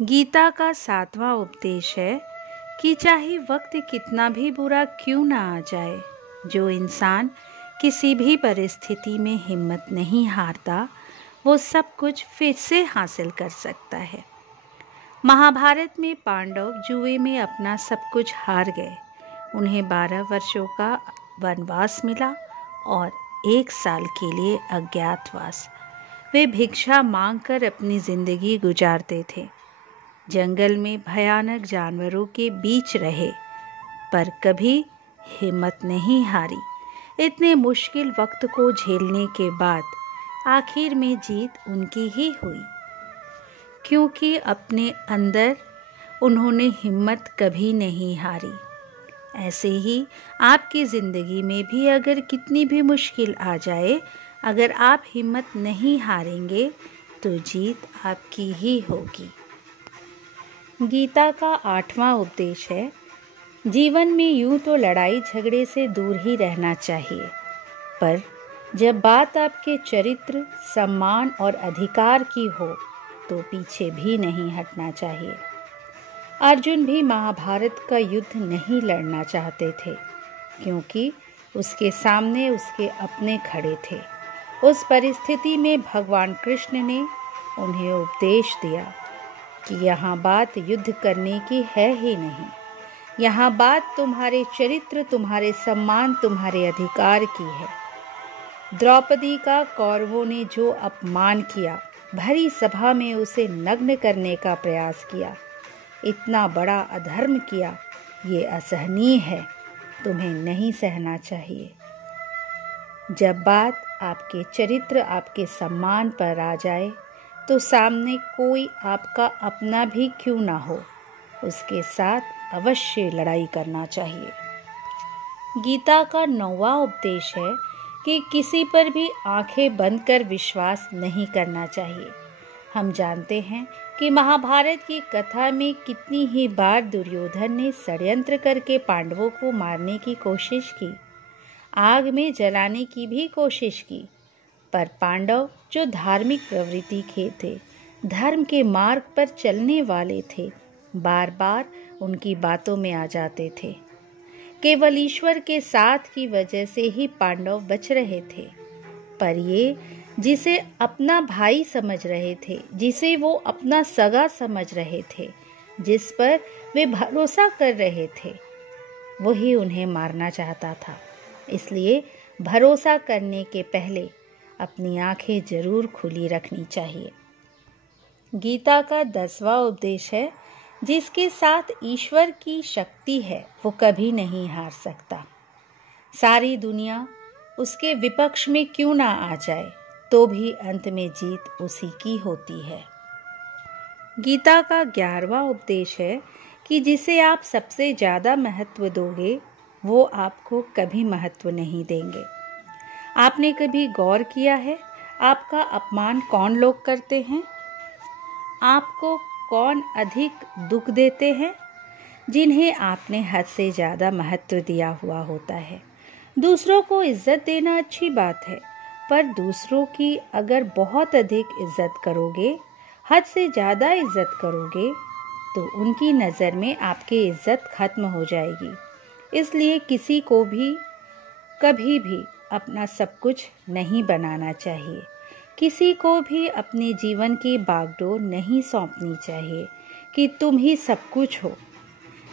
गीता का 7वां उपदेश है कि चाहे वक्त कितना भी बुरा क्यों ना आ जाए, जो इंसान किसी भी परिस्थिति में हिम्मत नहीं हारता, वो सब कुछ फिर से हासिल कर सकता है। महाभारत में पांडव जुए में अपना सब कुछ हार गए। उन्हें 12 वर्षों का वनवास मिला और 1 साल के लिए अज्ञातवास। वे भिक्षा मांगकर अपनी जिंदगी गुजारते थे। जंगल में भयानक जानवरों के बीच रहे, पर कभी हिम्मत नहीं हारी। इतने मुश्किल वक्त को झेलने के बाद आखिर में जीत उनकी ही हुई, क्योंकि अपने अंदर उन्होंने हिम्मत कभी नहीं हारी। ऐसे ही आपकी ज़िंदगी में भी अगर कितनी भी मुश्किल आ जाए, अगर आप हिम्मत नहीं हारेंगे तो जीत आपकी ही होगी। गीता का 8वां उपदेश है, जीवन में यूं तो लड़ाई झगड़े से दूर ही रहना चाहिए, पर जब बात आपके चरित्र, सम्मान और अधिकार की हो तो पीछे भी नहीं हटना चाहिए। अर्जुन भी महाभारत का युद्ध नहीं लड़ना चाहते थे, क्योंकि उसके सामने उसके अपने खड़े थे। उस परिस्थिति में भगवान कृष्ण ने उन्हें उपदेश दिया कि यहाँ बात युद्ध करने की है ही नहीं, यहाँ बात तुम्हारे चरित्र, तुम्हारे सम्मान, तुम्हारे अधिकार की है। द्रौपदी का कौरवों ने जो अपमान किया, भरी सभा में उसे नग्न करने का प्रयास किया, इतना बड़ा अधर्म किया, ये असहनीय है, तुम्हें नहीं सहना चाहिए। जब बात आपके चरित्र, आपके सम्मान पर आ जाए, तो सामने कोई आपका अपना भी क्यों ना हो, उसके साथ अवश्य लड़ाई करना चाहिए। गीता का 9वां उपदेश है कि किसी पर भी आंखें बंद कर विश्वास नहीं करना चाहिए। हम जानते हैं कि महाभारत की कथा में कितनी ही बार दुर्योधन ने षड्यंत्र करके पांडवों को मारने की कोशिश की, आग में जलाने की भी कोशिश की, पर पांडव जो धार्मिक प्रवृत्ति के थे, धर्म के मार्ग पर चलने वाले थे, बार बार उनकी बातों में आ जाते थे। केवल ईश्वर के साथ की वजह से ही पांडव बच रहे थे, पर ये जिसे अपना भाई समझ रहे थे, जिसे वो अपना सगा समझ रहे थे, जिस पर वे भरोसा कर रहे थे, वही उन्हें मारना चाहता था। इसलिए भरोसा करने के पहले अपनी आंखें जरूर खुली रखनी चाहिए। गीता का 10वां उपदेश है, जिसके साथ ईश्वर की शक्ति है वो कभी नहीं हार सकता। सारी दुनिया उसके विपक्ष में क्यों ना आ जाए, तो भी अंत में जीत उसी की होती है। गीता का 11वां उपदेश है कि जिसे आप सबसे ज़्यादा महत्व दोगे, वो आपको कभी महत्व नहीं देंगे। आपने कभी गौर किया है, आपका अपमान कौन लोग करते हैं? आपको कौन अधिक दुख देते हैं? जिन्हें आपने हद से ज़्यादा महत्व दिया हुआ होता है। दूसरों को इज्जत देना अच्छी बात है, पर दूसरों की अगर बहुत अधिक इज्जत करोगे, हद से ज़्यादा इज्जत करोगे, तो उनकी नज़र में आपकी इज्जत खत्म हो जाएगी। इसलिए किसी को भी कभी भी अपना सब कुछ नहीं बनाना चाहिए। किसी को भी अपने जीवन की बागडोर नहीं सौंपनी चाहिए कि तुम ही सब कुछ हो।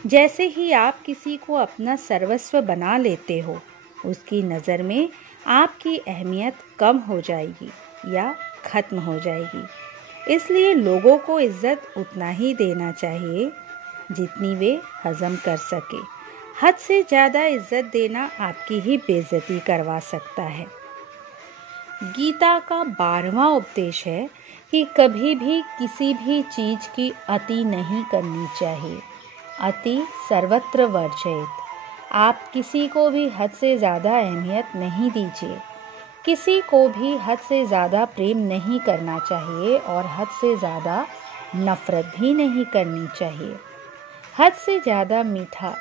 जैसे ही आप किसी को अपना सर्वस्व बना लेते हो, उसकी नज़र में आपकी अहमियत कम हो जाएगी या खत्म हो जाएगी। इसलिए लोगों को इज्जत उतना ही देना चाहिए जितनी वे हजम कर सके। हद से ज़्यादा इज्जत देना आपकी ही बेइज्जती करवा सकता है। गीता का 12वां उपदेश है कि कभी भी किसी भी चीज़ की अति नहीं करनी चाहिए। अति सर्वत्र वर्जयेत। आप किसी को भी हद से ज़्यादा अहमियत नहीं दीजिए। किसी को भी हद से ज़्यादा प्रेम नहीं करना चाहिए और हद से ज़्यादा नफ़रत भी नहीं करनी चाहिए। हद से ज़्यादा मीठा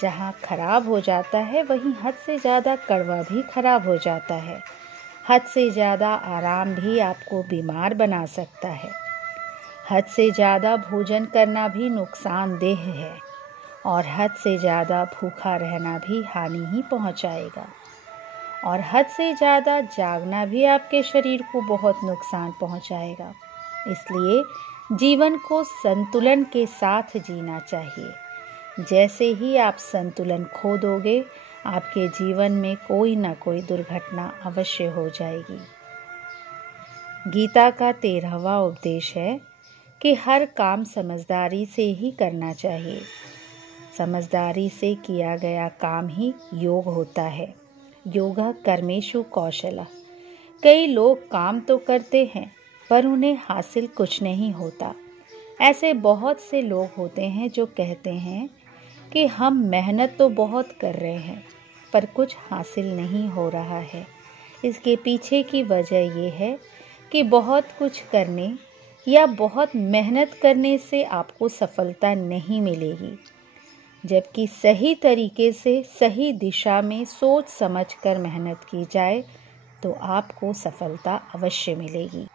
जहाँ खराब हो जाता है, वहीं हद से ज़्यादा कड़वा भी खराब हो जाता है। हद से ज़्यादा आराम भी आपको बीमार बना सकता है। हद से ज़्यादा भोजन करना भी नुकसानदेह है और हद से ज़्यादा भूखा रहना भी हानि ही पहुंचाएगा। और हद से ज़्यादा जागना भी आपके शरीर को बहुत नुकसान पहुंचाएगा। इसलिए जीवन को संतुलन के साथ जीना चाहिए। जैसे ही आप संतुलन खो दोगे, आपके जीवन में कोई ना कोई दुर्घटना अवश्य हो जाएगी। गीता का 13वां उपदेश है कि हर काम समझदारी से ही करना चाहिए। समझदारी से किया गया काम ही योग होता है। योगा कर्मेषु कौशलः। कई लोग काम तो करते हैं पर उन्हें हासिल कुछ नहीं होता। ऐसे बहुत से लोग होते हैं जो कहते हैं कि हम मेहनत तो बहुत कर रहे हैं पर कुछ हासिल नहीं हो रहा है। इसके पीछे की वजह यह है कि बहुत कुछ करने या बहुत मेहनत करने से आपको सफलता नहीं मिलेगी, जबकि सही तरीके से सही दिशा में सोच समझकर मेहनत की जाए तो आपको सफलता अवश्य मिलेगी।